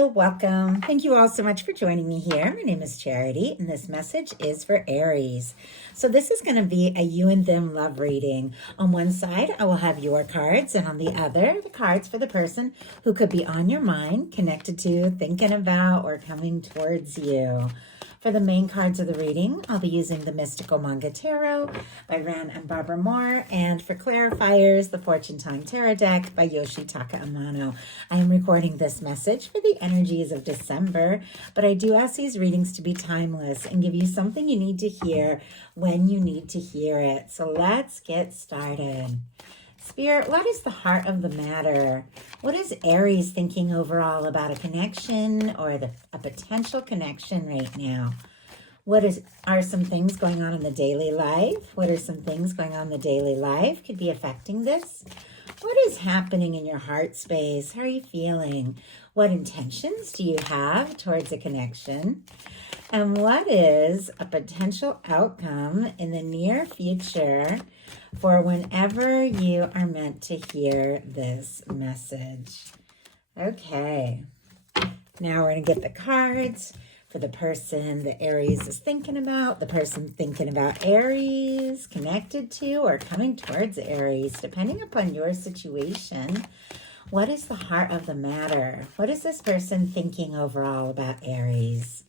Hello, welcome. Thank you all so much for joining me here. My name is Charity, and this message is for Aries. So this is going to be a you and them love reading. On one side, I will have your cards, and on the other, the cards for the person who could be on your mind, connected to, thinking about, or coming towards you. For the main cards of the reading, I'll be using the Mystical Manga Tarot by Rann and Barbara Moore, and for clarifiers, the Fortune Time Tarot deck by Yoshitaka Amano. I am recording this message for the energies of December, but I do ask these readings to be timeless and give you something you need to hear when you need to hear it. So let's get started. Spirit, what is the heart of the matter? What is Aries thinking overall about a connection or a potential connection right now? Are some things going on in the daily life? What are some things going on in the daily life could be affecting this? What is happening in your heart space? How are you feeling? What intentions do you have towards a connection? And what is a potential outcome in the near future for whenever you are meant to hear this message? Okay, now we're going to get the cards for the person that Aries is thinking about, the person thinking about Aries, connected to or coming towards Aries, depending upon your situation. What is the heart of the matter? What is this person thinking overall about Aries?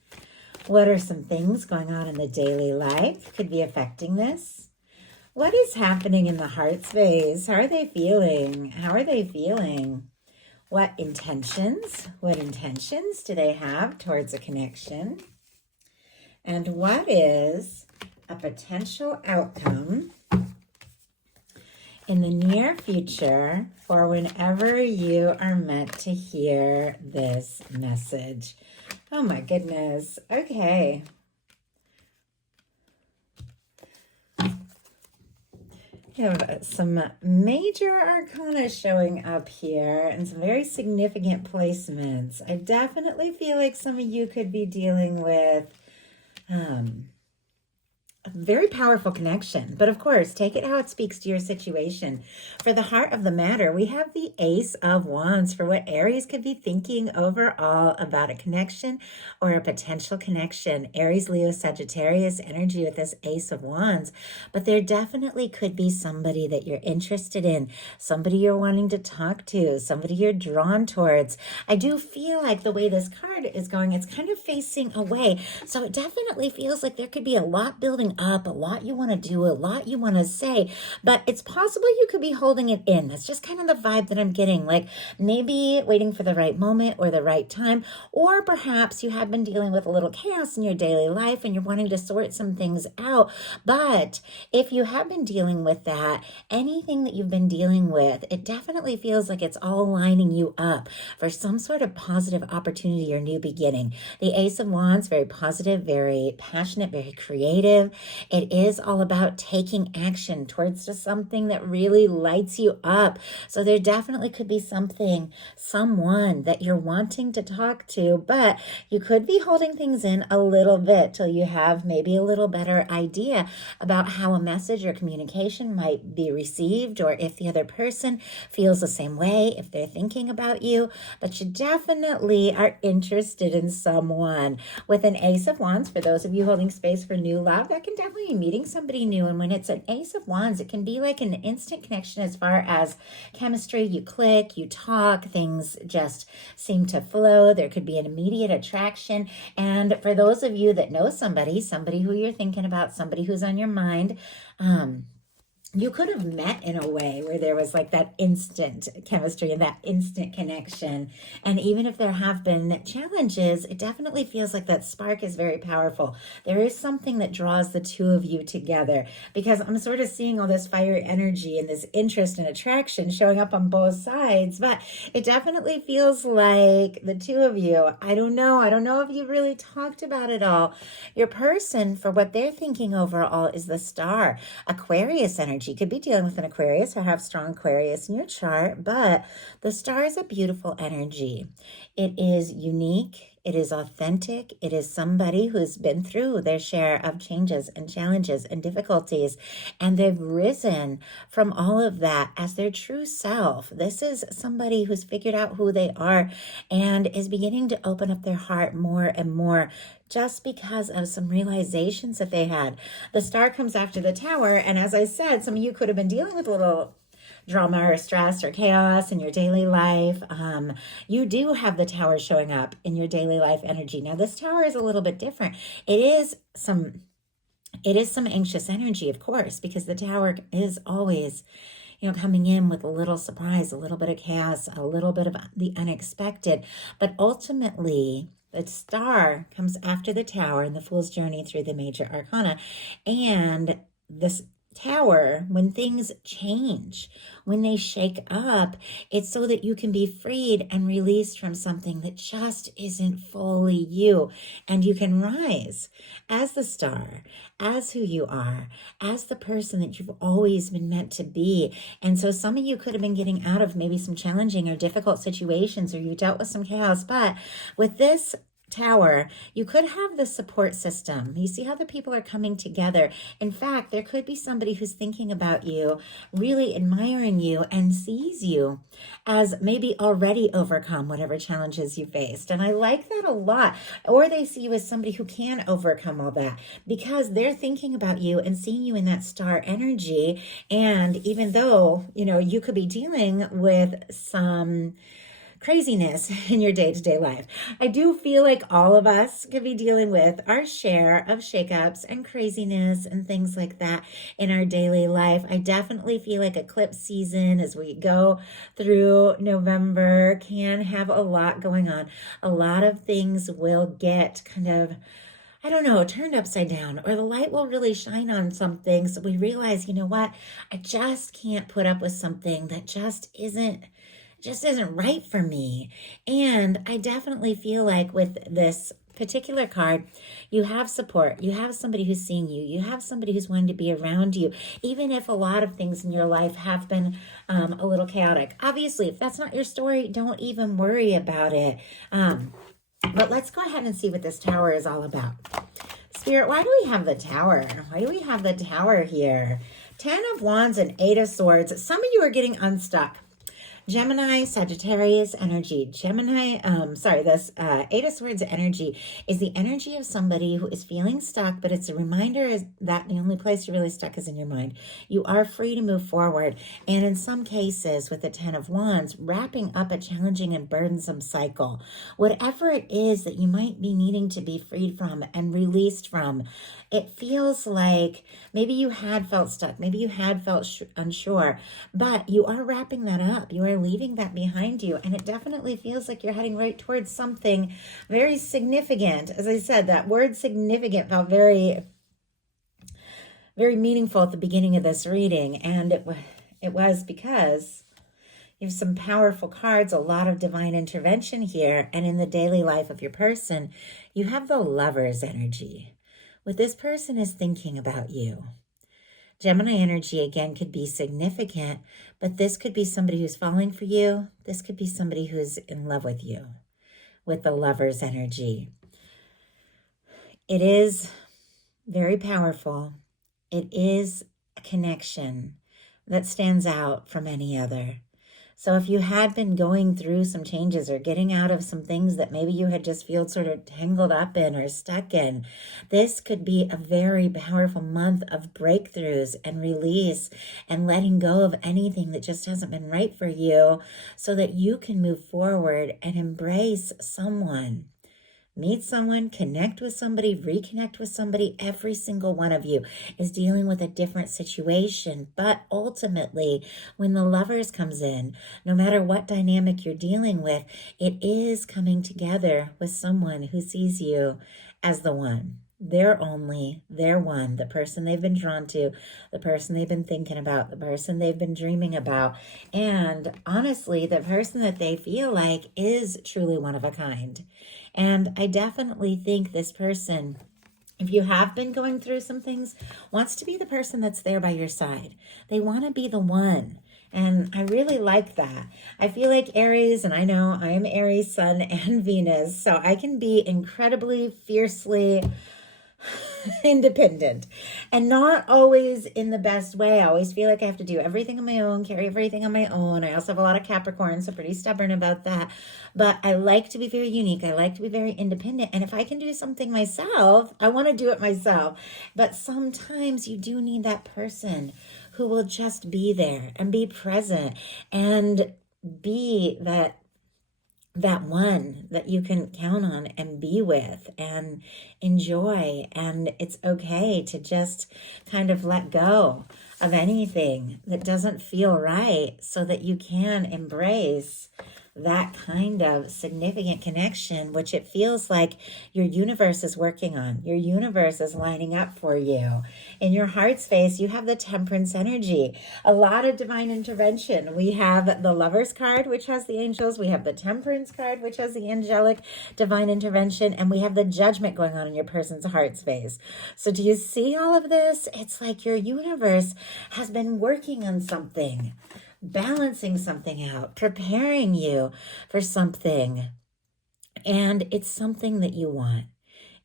What are some things going on in the daily life could be affecting this? What is happening in the heart space? How are they feeling? How are they feeling? What intentions do they have towards a connection? And what is a potential outcome in the near future for whenever you are meant to hear this message? Oh my goodness. Okay. We have some major arcana showing up here and some very significant placements. I definitely feel like some of you could be dealing with a very powerful connection, but of course, take it how it speaks to your situation. For the heart of the matter, we have the Ace of Wands for what Aries could be thinking overall about a connection or a potential connection. Aries, Leo, Sagittarius energy with this Ace of Wands, but there definitely could be somebody that you're interested in, somebody you're wanting to talk to, somebody you're drawn towards. I do feel like the way this card is going, it's kind of facing away. So it definitely feels like there could be a lot building up, a lot you want to do, a lot you want to say, but it's possible you could be holding it in. That's just kind of the vibe that I'm getting, like maybe waiting for the right moment or the right time, or perhaps you have been dealing with a little chaos in your daily life and you're wanting to sort some things out. But if you have been dealing with that, anything that you've been dealing with, it definitely feels like it's all lining you up for some sort of positive opportunity or new beginning. The Ace of Wands, very positive, very passionate, very creative. It is all about taking action towards just something that really lights you up. So there definitely could be someone that you're wanting to talk to, but you could be holding things in a little bit till you have maybe a little better idea about how a message or communication might be received, or if the other person feels the same way, if they're thinking about you. But you definitely are interested in someone. With an Ace of Wands, for those of you holding space for new love, that can definitely be meeting somebody new. And when it's an Ace of Wands, it can be like an instant connection as far as chemistry. You click, you talk, things just seem to flow. There could be an immediate attraction. And for those of you that know somebody who you're thinking about, somebody who's on your mind, you could have met in a way where there was like that instant chemistry and that instant connection. And even if there have been challenges, it definitely feels like that spark is very powerful. There is something that draws the two of you together, because I'm sort of seeing all this fire energy and this interest and attraction showing up on both sides, but it definitely feels like the two of you, I don't know if you really talked about it all. Your person, for what they're thinking overall, is the Star, Aquarius energy. You could be dealing with an Aquarius or have strong Aquarius in your chart, but the Star is a beautiful energy. It is unique. It is authentic. It is somebody who's been through their share of changes and challenges and difficulties, and they've risen from all of that as their true self. This is somebody who's figured out who they are and is beginning to open up their heart more and more just because of some realizations that they had. The star comes after the tower, and as I said, some of you could have been dealing with a little drama or stress or chaos in your daily life. You do have the tower showing up in your daily life energy. Now, this tower is a little bit different. It is some anxious energy, of course, because the tower is always, coming in with a little surprise, a little bit of chaos, a little bit of the unexpected. But ultimately, the star comes after the tower in the Fool's Journey through the major arcana. And this tower, when things change, when they shake up, it's so that you can be freed and released from something that just isn't fully you. And you can rise as the star, as who you are, as the person that you've always been meant to be. And so some of you could have been getting out of maybe some challenging or difficult situations, or you dealt with some chaos. But with this tower, you could have the support system. You see how the people are coming together. In fact, there could be somebody who's thinking about you, really admiring you, and sees you as maybe already overcome whatever challenges you faced. And I like that a lot. Or they see you as somebody who can overcome all that because they're thinking about you and seeing you in that star energy. And even though, you could be dealing with some craziness in your day-to-day life, I do feel like all of us could be dealing with our share of shakeups and craziness and things like that in our daily life. I definitely feel like eclipse season as we go through November can have a lot going on. A lot of things will get kind of, turned upside down, or the light will really shine on something. So we realize, what? I just can't put up with something that just isn't right for me. And I definitely feel like with this particular card, you have support. You have somebody who's seeing you. You have somebody who's wanting to be around you, even if a lot of things in your life have been a little chaotic. Obviously, if that's not your story, don't even worry about it. But let's go ahead and see what this tower is all about. Spirit, why do we have the tower? Why do we have the tower here? 10 of Wands and 8 of Swords. Some of you are getting unstuck. Gemini, Sagittarius energy. This 8 of Swords energy is the energy of somebody who is feeling stuck, but it's a reminder that the only place you're really stuck is in your mind. You are free to move forward. And in some cases, with the 10 of Wands, wrapping up a challenging and burdensome cycle. Whatever it is that you might be needing to be freed from and released from, it feels like maybe you had felt stuck, maybe you had felt unsure, but you are wrapping that up. You are leaving that behind you, and it definitely feels like you're heading right towards something very significant. As I said, that word significant felt very, very meaningful at the beginning of this reading, and it was because you have some powerful cards, a lot of divine intervention here, and in the daily life of your person, you have the Lover's energy. What this person is thinking about you. Gemini energy, again, could be significant, but this could be somebody who's falling for you. This could be somebody who's in love with you, with the Lover's energy. It is very powerful. It is a connection that stands out from any other. So if you had been going through some changes or getting out of some things that maybe you had just felt sort of tangled up in or stuck in, this could be a very powerful month of breakthroughs and release and letting go of anything that just hasn't been right for you so that you can move forward and embrace someone. Meet someone, connect with somebody, reconnect with somebody. Every single one of you is dealing with a different situation. But ultimately, when the Lovers comes in, no matter what dynamic you're dealing with, it is coming together with someone who sees you as the one. They're only, they're one, the person they've been drawn to, the person they've been thinking about, the person they've been dreaming about. And honestly, the person that they feel like is truly one of a kind. And I definitely think this person, if you have been going through some things, wants to be the person that's there by your side. They want to be the one. And I really like that. I feel like Aries, and I know I am Aries, Sun, and Venus, so I can be incredibly, fiercely independent and not always in the best way. I always feel like I have to do everything on my own, carry everything on my own. I also have a lot of Capricorn, so pretty stubborn about that. But I like to be very unique. I like to be very independent. And if I can do something myself, I want to do it myself. But sometimes you do need that person who will just be there and be present and be that one that you can count on and be with and enjoy. And it's okay to just kind of let go of anything that doesn't feel right so that you can embrace that kind of significant connection, which it feels like your universe is working on. Your universe is lining up for you. In your heart space, you have the temperance energy, a lot of divine intervention. We have the Lovers card, which has the angels. We have the temperance card, which has the angelic divine intervention. And we have the judgment going on in your person's heart space. So do you see all of this? It's like your universe has been working on something, balancing something out, preparing you for something. And it's something that you want.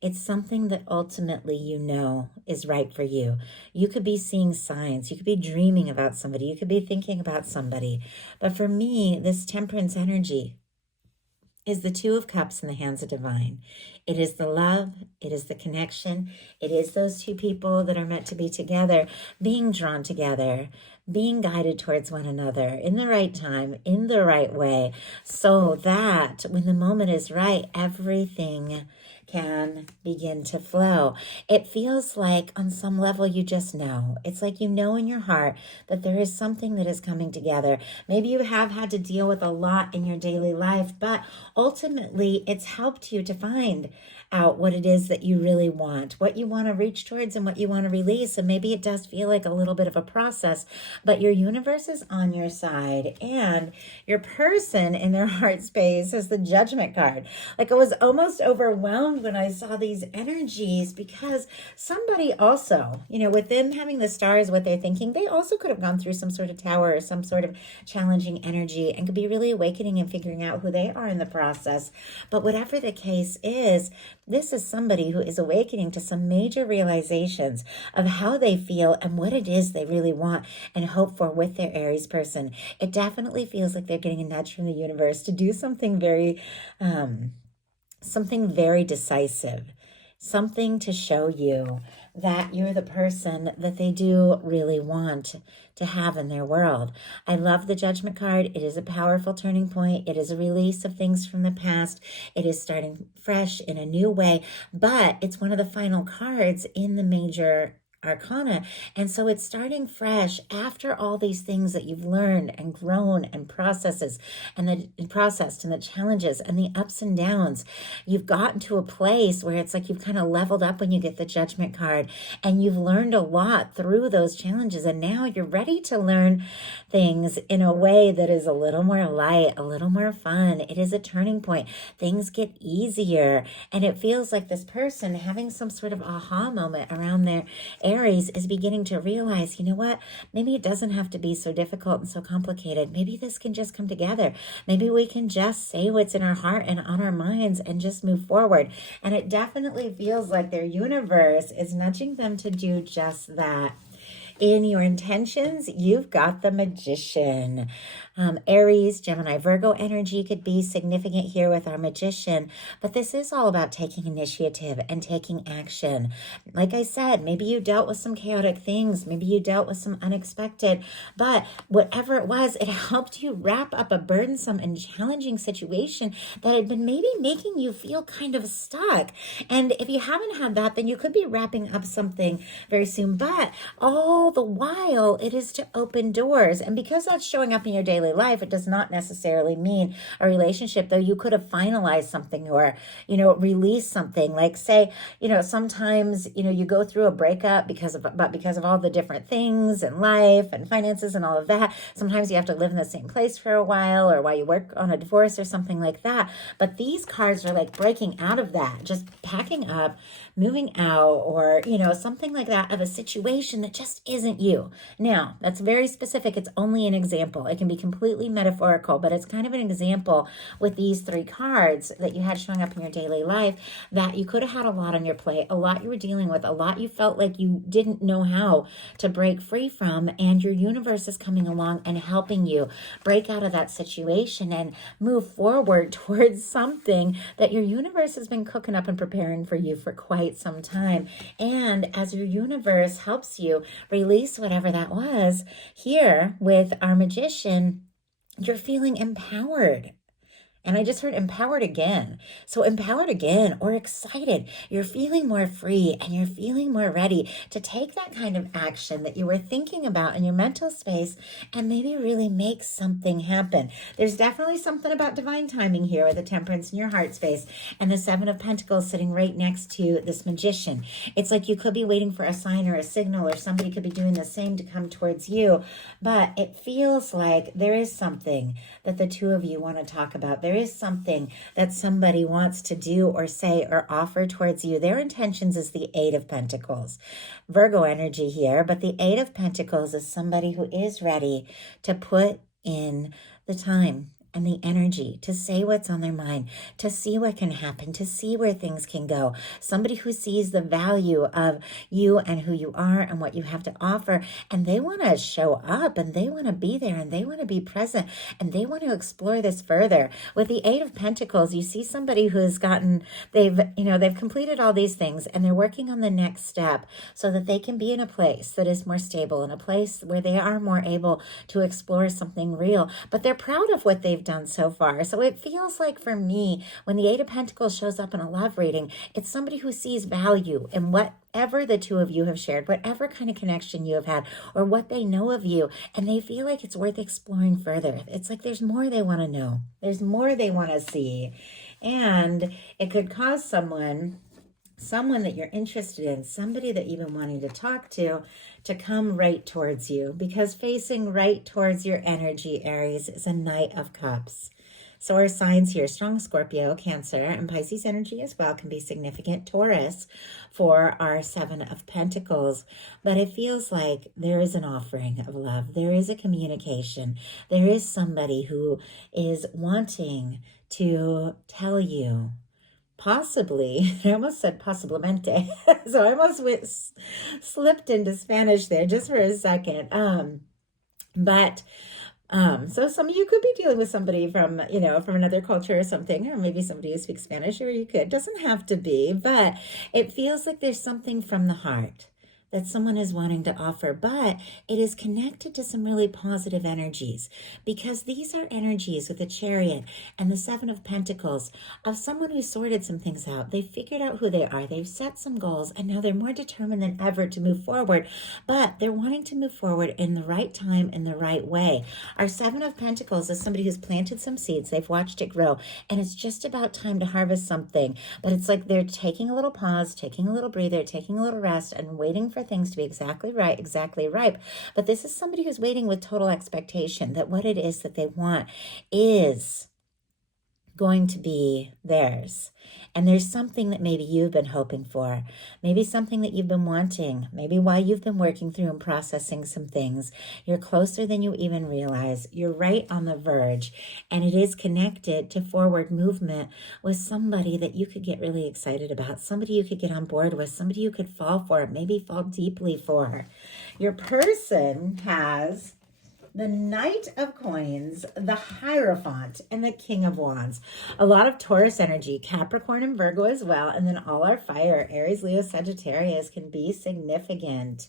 It's something that ultimately you know is right for you. You could be seeing signs. You could be dreaming about somebody. You could be thinking about somebody. But for me, this temperance energy is the Two of Cups in the hands of divine. It is the love. It is the connection. It is those two people that are meant to be together, being drawn together, being guided towards one another in the right time, in the right way, so that when the moment is right, everything can begin to flow. It feels like on some level you just know. It's like you know in your heart that there is something that is coming together. Maybe you have had to deal with a lot in your daily life, but ultimately it's helped you to find out what it is that you really want, what you want to reach towards and what you want to release. And maybe it does feel like a little bit of a process, but your universe is on your side, and your person in their heart space is the Judgment card. Like, I was almost overwhelmed when I saw these energies, because somebody also, with them having the stars, what they're thinking, they also could have gone through some sort of tower or some sort of challenging energy and could be really awakening and figuring out who they are in the process. But whatever the case is, this is somebody who is awakening to some major realizations of how they feel and what it is they really want and hope for with their Aries person. It definitely feels like they're getting a nudge from the universe to do something very decisive, something to show you that you're the person that they do really want to have in their world. I love the Judgment card. It is a powerful turning point. It is a release of things from the past. It is starting fresh in a new way, but it's one of the final cards in the major arcana. And so it's starting fresh after all these things that you've learned and grown and processed and the challenges and the ups and downs. You've gotten to a place where it's like you've kind of leveled up when you get the Judgment card, and you've learned a lot through those challenges. And now you're ready to learn things in a way that is a little more light, a little more fun. It is a turning point. Things get easier. And it feels like this person having some sort of aha moment around their Aries is beginning to realize, you know what, maybe it doesn't have to be so difficult and so complicated. Maybe this can just come together. Maybe we can just say what's in our heart and on our minds and just move forward. And it definitely feels like their universe is nudging them to do just that. In your intentions, you've got the Magician. Aries, Gemini, Virgo energy could be significant here with our Magician, but this is all about taking initiative and taking action. Like I said, maybe you dealt with some chaotic things, maybe you dealt with some unexpected, but whatever it was, it helped you wrap up a burdensome and challenging situation that had been maybe making you feel kind of stuck. And if you haven't had that, then you could be wrapping up something very soon, but all the while it is to open doors. And because that's showing up in your daily daily life. It does not necessarily mean a relationship, though you could have finalized something or, released something. Like say, sometimes, you go through a breakup because of all the different things in life and finances and all of that. Sometimes you have to live in the same place for a while, or while you work on a divorce or something like that. But these cards are like breaking out of that, just packing up, moving out, or, something like that, of a situation that just isn't you. Now, that's very specific. It's only an example. It can be completely metaphorical, but it's kind of an example with these 3 cards that you had showing up in your daily life, that you could have had a lot on your plate, a lot you were dealing with, a lot you felt like you didn't know how to break free from, and your universe is coming along and helping you break out of that situation and move forward towards something that your universe has been cooking up and preparing for you for quite some time. And as your universe helps you release whatever that was, here with our magician, you're feeling empowered. And I just heard empowered again. So empowered again, or excited. You're feeling more free and you're feeling more ready to take that kind of action that you were thinking about in your mental space and maybe really make something happen. There's definitely something about divine timing here with the Temperance in your heart space and the 7 of Pentacles sitting right next to this magician. It's like you could be waiting for a sign or a signal, or somebody could be doing the same to come towards you. But it feels like there is something that the 2 of you want to talk about. There is something that somebody wants to do or say or offer towards you. Their intentions is the 8 of Pentacles. Virgo energy here, but the 8 of Pentacles is somebody who is ready to put in the time and the energy to say what's on their mind, to see what can happen, to see where things can go. Somebody who sees the value of you and who you are and what you have to offer, and they want to show up and they want to be there and they want to be present and they want to explore this further. With the 8 of Pentacles, you see somebody who's they've completed all these things and they're working on the next step so that they can be in a place that is more stable, in a place where they are more able to explore something real, but they're proud of what they've done so far. So it feels like, for me, when the 8 of Pentacles shows up in a love reading, it's somebody who sees value in whatever the 2 of you have shared, whatever kind of connection you have had, or what they know of you, and they feel like it's worth exploring further. It's like there's more they want to know. There's more they want to see. And it could cause someone that you're interested in, somebody that you've been wanting to talk to come right towards you, because facing right towards your energy, Aries, is a Knight of Cups. So our signs here, strong Scorpio, Cancer, and Pisces energy as well can be significant. Taurus for our 7 of Pentacles. But it feels like there is an offering of love. There is a communication. There is somebody who is wanting to tell you, possibly, I almost said posiblemente, so I almost slipped into Spanish there just for a second. So some of you could be dealing with somebody from another culture or something, or maybe somebody who speaks Spanish, or you could. Doesn't have to be, but it feels like there's something from the heart that someone is wanting to offer, but it is connected to some really positive energies, because these are energies with the Chariot and the 7 of Pentacles of someone who sorted some things out. They've figured out who they are. They've set some goals, and now they're more determined than ever to move forward, but they're wanting to move forward in the right time, in the right way. Our 7 of Pentacles is somebody who's planted some seeds. They've watched it grow, and it's just about time to harvest something, but it's like they're taking a little pause, taking a little breather, taking a little rest, and waiting for things to be exactly right, exactly ripe. But this is somebody who's waiting with total expectation that what it is that they want is going to be theirs. And there's something that maybe you've been hoping for, maybe something that you've been wanting, maybe while you've been working through and processing some things. You're closer than you even realize. You're right on the verge, and it is connected to forward movement with somebody that you could get really excited about, somebody you could get on board with, somebody you could fall for, maybe fall deeply for. Your person has the Knight of Coins, the Hierophant, and the King of Wands. A lot of Taurus energy, Capricorn and Virgo as well, and then all our fire, Aries, Leo, Sagittarius, can be significant.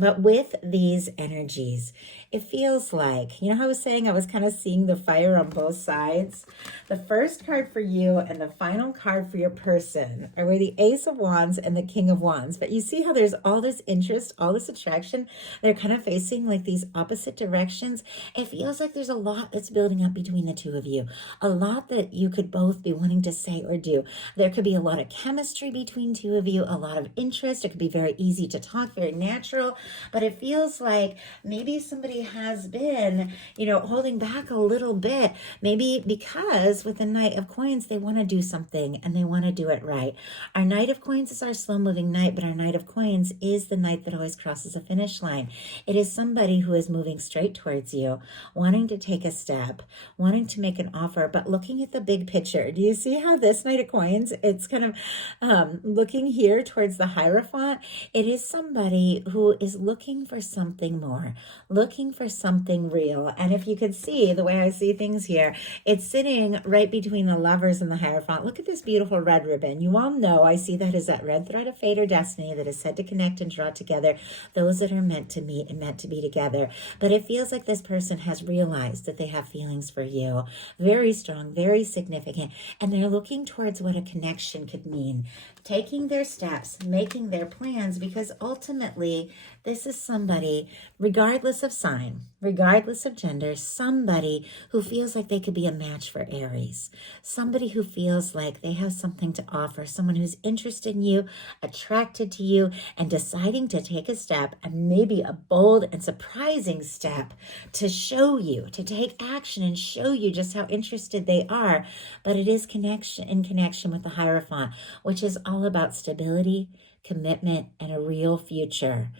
But with these energies, it feels like, you know how I was saying I was kind of seeing the fire on both sides? The first card for you and the final card for your person are the Ace of Wands and the King of Wands. But you see how there's all this interest, all this attraction. They're kind of facing like these opposite directions. It feels like there's a lot that's building up between the two of you. A lot that you could both be wanting to say or do. There could be a lot of chemistry between two of you, a lot of interest. It could be very easy to talk, very natural. But it feels like maybe somebody has been, holding back a little bit. Maybe because with the Knight of Coins, they want to do something and they want to do it right. Our Knight of Coins is our slow-moving knight, but our Knight of Coins is the knight that always crosses a finish line. It is somebody who is moving straight towards you, wanting to take a step, wanting to make an offer, but looking at the big picture. Do you see how this Knight of Coins, it's kind of looking here towards the Hierophant? It is somebody who is looking for something more, looking for something real. And if you could see the way I see things here, it's sitting right between the Lovers and the Hierophant. Look at this beautiful red ribbon. You all know I see that as that red thread of fate or destiny that is said to connect and draw together those that are meant to meet and meant to be together. But it feels like this person has realized that they have feelings for you. Very strong, very significant. And they're looking towards what a connection could mean. Taking their steps, making their plans, because ultimately this is somebody, regardless of sign, regardless of gender, somebody who feels like they could be a match for Aries. Somebody who feels like they have something to offer, someone who's interested in you, attracted to you, and deciding to take a step, and maybe a bold and surprising step to show you, to take action and show you just how interested they are. But it is in connection with the Hierophant, which is all about stability, commitment, and a real future.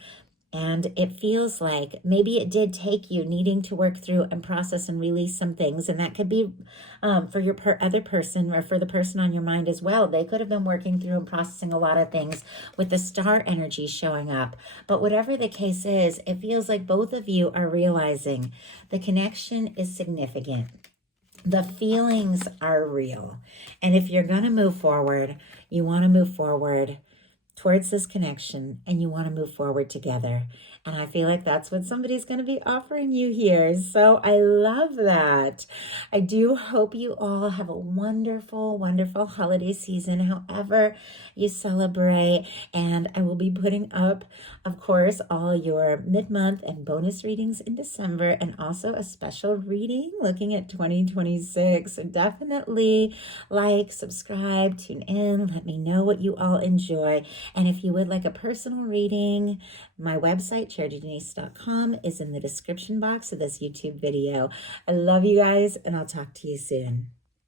And it feels like maybe it did take you needing to work through and process and release some things. And that could be for your other person or for the person on your mind as well. They could have been working through and processing a lot of things with the star energy showing up. But whatever the case is, it feels like both of you are realizing the connection is significant. The feelings are real. And if you're going to move forward, you want to move forward towards this connection and you want to move forward together. And I feel like that's what somebody's going to be offering you here. So I love that. I do hope you all have a wonderful, wonderful holiday season, however you celebrate. And I will be putting up, of course, all your mid-month and bonus readings in December, and also a special reading looking at 2026. So definitely like, subscribe, tune in, let me know what you all enjoy. And if you would like a personal reading, my website, charitydenise.com, is in the description box of this YouTube video. I love you guys, and I'll talk to you soon.